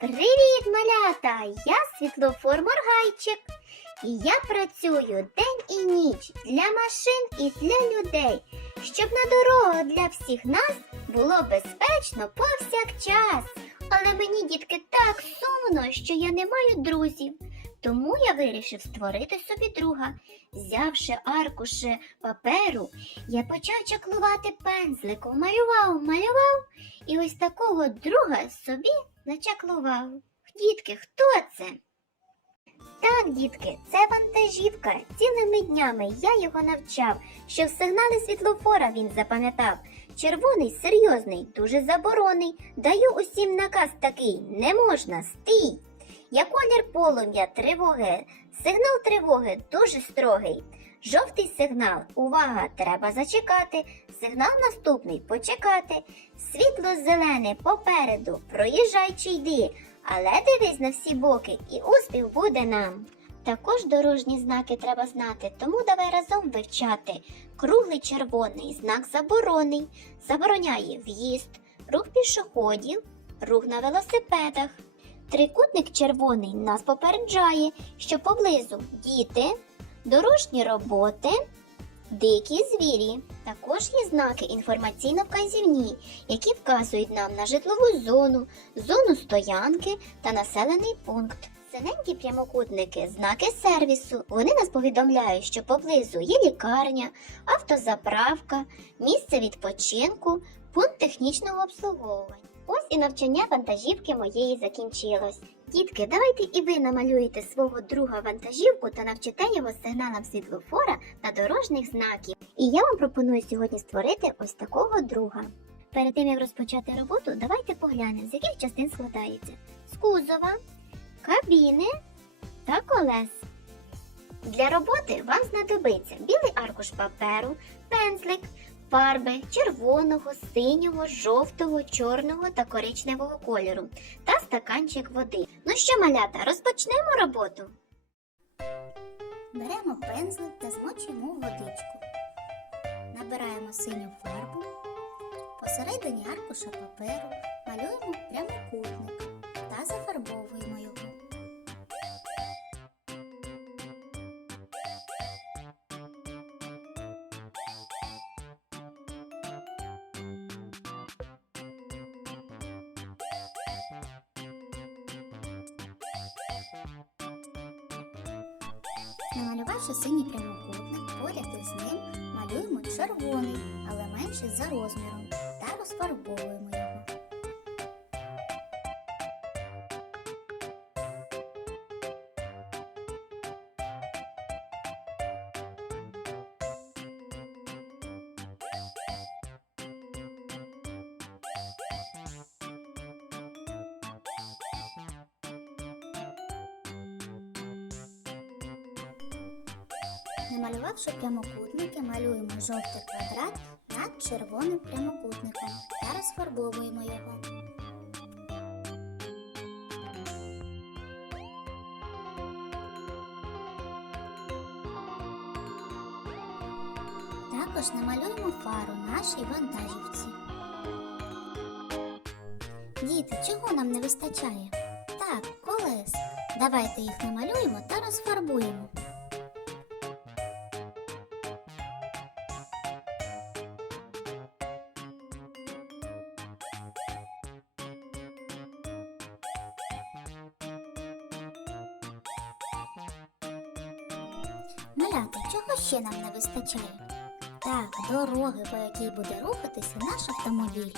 Привіт, малята! Я світлофор Моргайчик. І я працюю день і ніч для машин і для людей, щоб на дорогах для всіх нас було безпечно повсякчас. Але мені, дітки, так сумно, що я не маю друзів. Тому я вирішив створити собі друга. Взявши аркуші паперу, я почав чаклувати пензликом, малював, малював, і ось такого друга собі начаклував. Дітки, хто це? Так, дітки, це вантажівка. Цілими днями я його навчав, що в сигнали світлофора він запам'ятав. Червоний, серйозний, дуже заборонний. Даю усім наказ такий: не можна, стій. Я колір полум'я, тривоги. Сигнал тривоги дуже строгий. Жовтий сигнал, увага, треба зачекати. Сигнал наступний почекати. Світло зелене попереду, проїжджай чи йди, але дивись на всі боки, і успіх буде нам. Також дорожні знаки треба знати, тому давай разом вивчати. Круглий червоний знак заборонний, забороняє в'їзд, рух пішоходів, рух на велосипедах. Трикутник червоний нас попереджає, що поблизу діти, дорожні роботи, дикі звірі. Також є знаки інформаційно-вказівні, які вказують нам на житлову зону, зону стоянки та населений пункт. Синенькі прямокутники, знаки сервісу. Вони нас повідомляють, що поблизу є лікарня, автозаправка, місце відпочинку, пункт технічного обслуговування. Ось і навчання вантажівки моєї закінчилось. Дітки, давайте і ви намалюєте свого друга вантажівку та навчите його сигналам світлофора та дорожніх знаків. І я вам пропоную сьогодні створити ось такого друга. Перед тим як розпочати роботу, давайте поглянемо, з яких частин складається: з кузова, кабіни та колес. Для роботи вам знадобиться білий аркуш паперу, пензлик, фарби червоного, синього, жовтого, чорного та коричневого кольору та стаканчик води. Ну що, малята, розпочнемо роботу. Беремо пензлик та змочуємо водичку. Набираємо синю фарбу. Посередині аркуша паперу малюємо прямокутник та зафарбовуємо Намалювавши синій прямокутник, поряд із ним малюємо червоний, але менший за розміром, та розфарбовуємо Намалювавши прямокутники, малюємо жовтий квадрат над червоним прямокутником та розфарбовуємо його. Також намалюємо фару нашій вантажівці. Діти, чого нам не вистачає? Так, колес. Давайте їх намалюємо та розфарбуємо. Малята, чого ще нам не вистачає? Так, дороги, по якій буде рухатися наш автомобіль.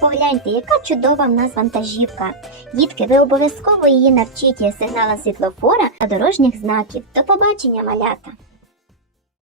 Погляньте, яка чудова в нас вантажівка. Дітки, ви обов'язково її навчіть є сигналам світлофора та дорожніх знаків. До побачення, малята!